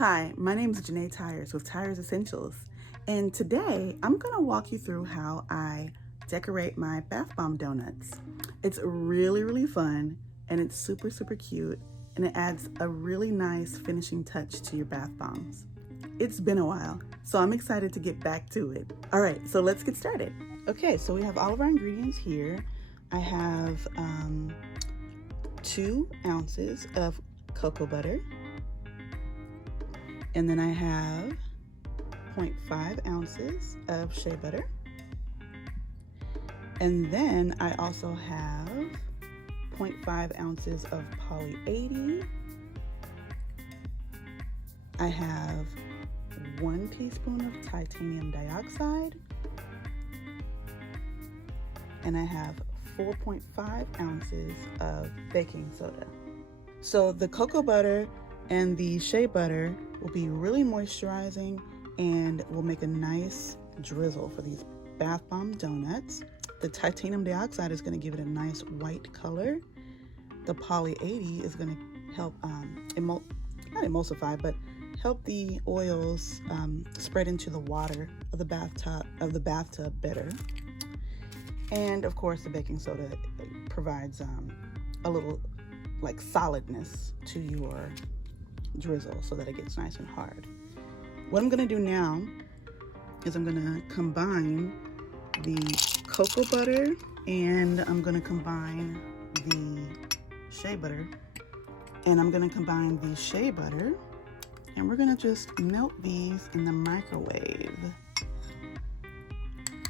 Hi, my name is Janae Tires with Tires Essentials, and today I'm going to walk you through how I decorate my bath bomb donuts. It's really fun, and it's super cute, and it adds a really nice finishing touch to your bath bombs. It's been a while, so I'm excited to get back to it. All right, so let's get started. Okay, so we have all of our ingredients here. I have 2 ounces of cocoa butter. And then I have 0.5 ounces of shea butter. And then I also have 0.5 ounces of poly 80. I have 1 teaspoon of titanium dioxide. And I have 4.5 ounces of baking soda. So the cocoa butter and the shea butter will be really moisturizing and will make a nice drizzle for these bath bomb donuts. The titanium dioxide is going to give it a nice white color. The poly 80 is going to help not emulsify, but help the oils spread into the water of the bathtub better. And of course, the baking soda provides a little like solidness to your drizzle so that it gets nice and hard. What I'm going to do now is I'm going to combine the cocoa butter and I'm going to combine the shea butter, and I'm going to combine the shea butter, and we're going to just melt these in the microwave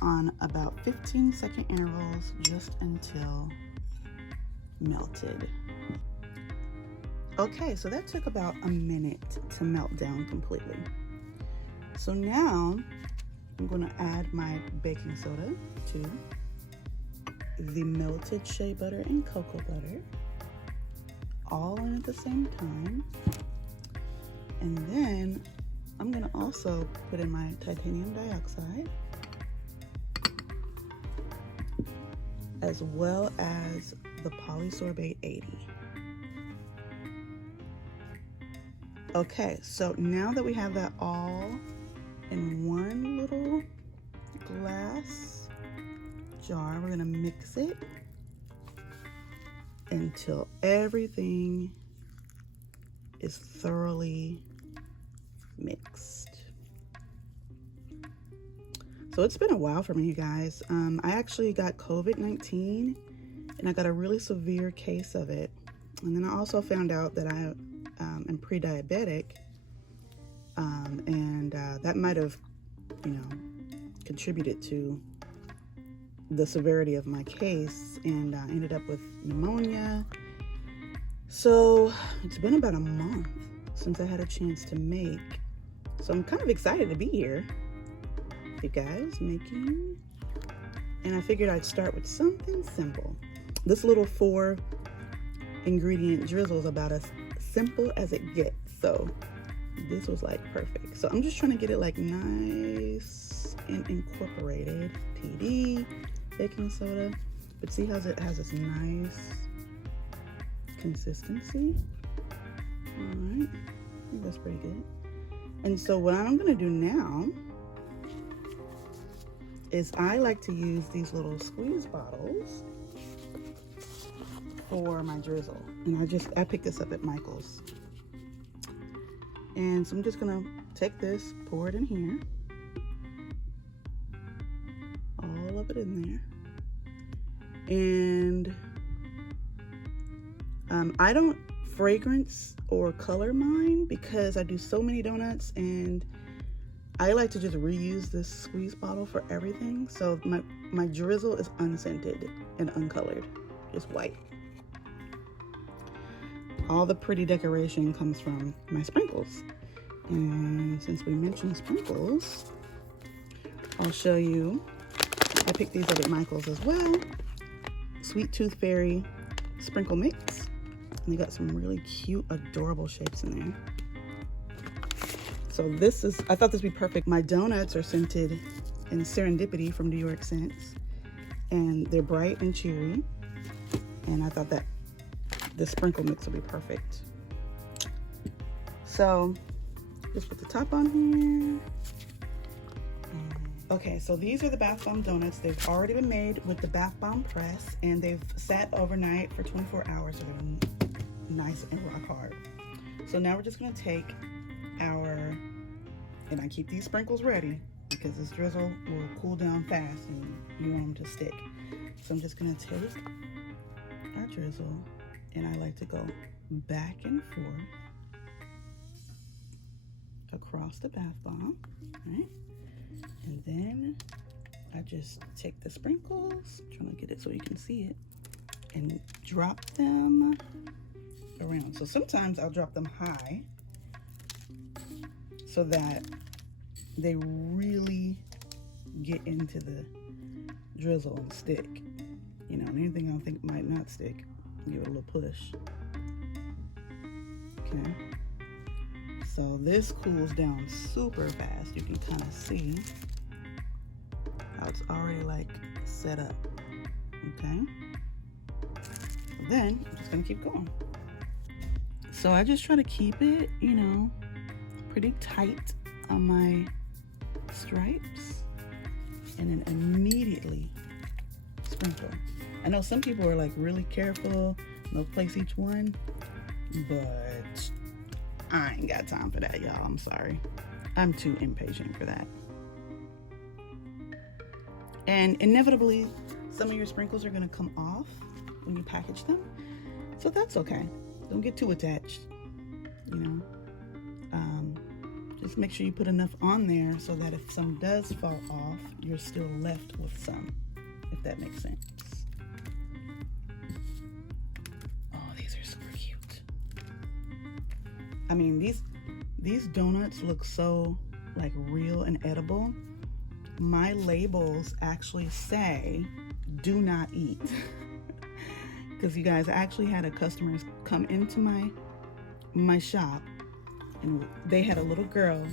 on about 15-second intervals just until melted. Okay, so that took about a minute to melt down completely. So now I'm going to add my baking soda to the melted shea butter and cocoa butter, all in at the same time. And then I'm going to also put in my titanium dioxide, as well as the Polysorbate 80. Okay, so now that we have that all in one little glass jar, we're gonna mix it until everything is thoroughly mixed. So it's been a while for me, you guys. I actually got COVID-19 and I got a really severe case of it. And then I also found out that I am pre-diabetic, and that might have, contributed to the severity of my case, and I ended up with pneumonia. So it's been about a month since I had a chance to make. So I'm kind of excited to be here, you guys, making. And I figured I'd start with something simple. This little 4 ingredient drizzle is about as simple as it gets, so this was like perfect. So I'm just trying to get it like nice and incorporated. PD, baking soda, but see how it has this nice consistency. All right, I think that's pretty good. And so what I'm gonna do now is I like to use these little squeeze bottles for my drizzle. And I picked this up at Michael's. And so I'm just gonna take this, pour it in here. All of it in there. And I don't fragrance or color mine because I do so many donuts, and I like to just reuse this squeeze bottle for everything. So my drizzle is unscented and uncolored, just white. All the pretty decoration comes from my sprinkles. And since we mentioned sprinkles, I'll show you. I picked these up at Michael's as well. Sweet Tooth Fairy sprinkle mix. And they got some really cute, adorable shapes in there. So I thought this would be perfect. My donuts are scented in Serendipity from New York Scents. And they're bright and cheery. And I thought that the sprinkle mix will be perfect. So Just put the top on here. Okay, so these are the bath bomb donuts. They've already been made with the bath bomb press, and they've sat overnight for 24 hours, so they're nice and rock hard. So now we're just gonna take our, and I keep these sprinkles ready because this drizzle will cool down fast and you want them to stick. So I'm just gonna take our drizzle, and I like to go back and forth across the bath bomb, right? And then I just take the sprinkles, trying to get it so you can see it, and drop them around. So sometimes I'll drop them high so that they really get into the drizzle and stick. You know, anything I think might not stick, give it a little push. Okay. So this cools down super fast. You can kind of see how it's already like set up. Okay. Then I'm just gonna keep going. So I just try to keep it, you know, pretty tight on my stripes, and then immediately sprinkle. I know some people are like really careful, they'll place each one, but I ain't got time for that, y'all. I'm sorry. I'm too impatient for that. And inevitably, some of your sprinkles are gonna come off when you package them. So that's okay. Don't get too attached, you know. Just make sure you put enough on there so that if some does fall off, you're still left with some, if that makes sense. Oh, these are super cute. I mean, these donuts look so like real and edible. My labels actually say, do not eat. Because you guys, I actually had a customer come into my shop, and they had a little girl,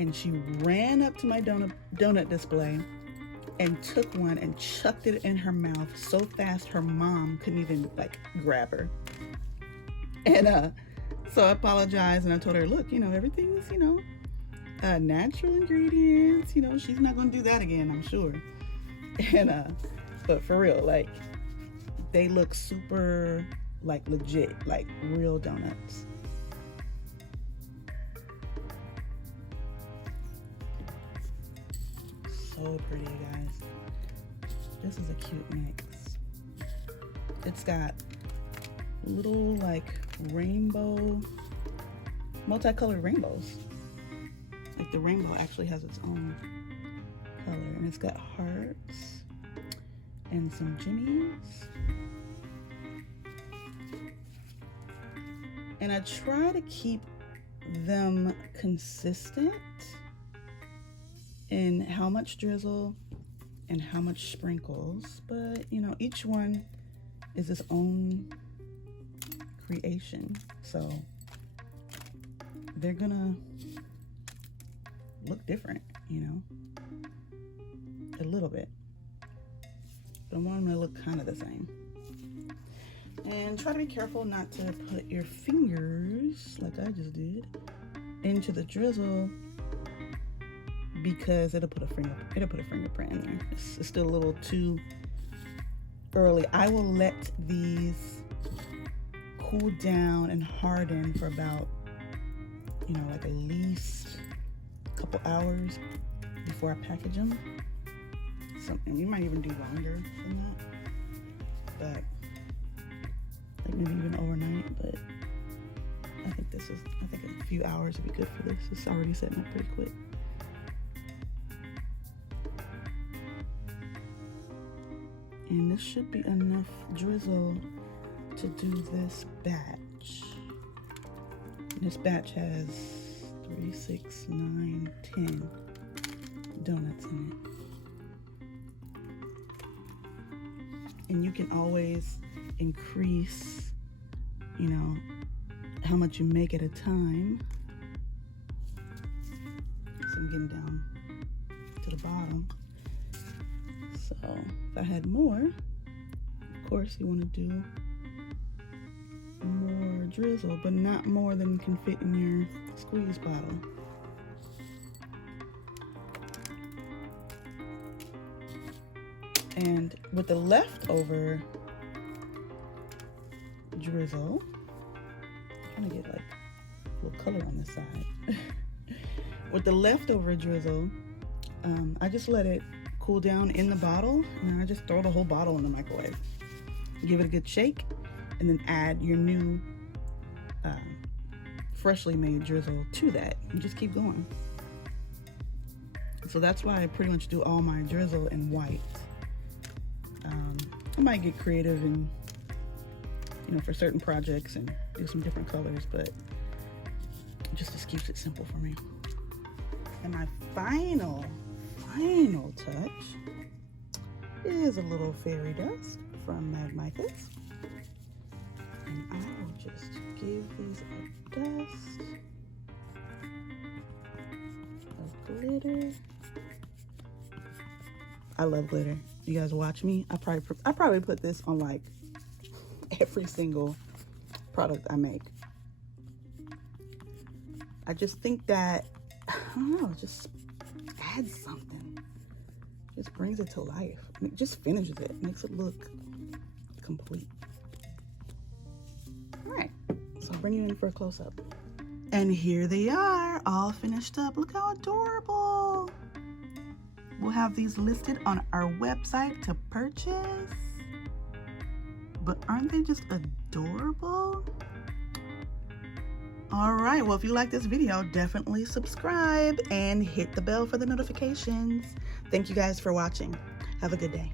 and she ran up to my donut display and took one and chucked it in her mouth so fast her mom couldn't even like grab her. And so I apologized, and I told her, look, you know, everything's, you know, natural ingredients, you know, she's not gonna do that again, I'm sure. And but for real, like, they look super like legit, like real donuts. So pretty, you guys. This is a cute mix. It's got little like rainbow, multicolored rainbows. Like the rainbow actually has its own color, and it's got hearts and some jimmies. And I try to keep them consistent in how much drizzle and how much sprinkles, but you know, each one is its own creation, so they're gonna look different, you know, a little bit, but I want them to look kind of the same. And try to be careful not to put your fingers, like I just did, into the drizzle, because it'll put a fingerprint in there. It's still a little too early. I will let these cool down and harden for about, you know, like at least a couple hours before I package them. Something you might even do longer than that, but like maybe even overnight. But I think a few hours would be good for this. It's already setting up pretty quick. And this should be enough drizzle to do this batch. This batch has 3, 6, 9, 10 donuts in it. And you can always increase, you know, how much you make at a time. So I'm getting down to the bottom. So if I had more, of course you want to do more drizzle, but not more than can fit in your squeeze bottle. And with the leftover drizzle, I'm trying to get like a little color on this side. With the leftover drizzle, I just let it cool down in the bottle, and then I just throw the whole bottle in the microwave. Give it a good shake, and then add your new freshly made drizzle to that, and just keep going. So that's why I pretty much do all my drizzle in white. I might get creative and, you know, for certain projects and do some different colors, but just keeps it simple for me. And my final touch is a little fairy dust from Mad Micas. And I will just give these a dust of glitter. I love glitter. You guys watch me. I probably put this on like every single product I make. I just think that, I don't know, just adds something. Just brings it to life. It just finishes it. Makes it look complete. All right, so I'll bring you in for a close-up. And here they are, all finished up. Look how adorable. We'll have these listed on our website to purchase. But aren't they just adorable? All right, well, if you like this video, definitely subscribe and hit the bell for the notifications. Thank you guys for watching. Have a good day.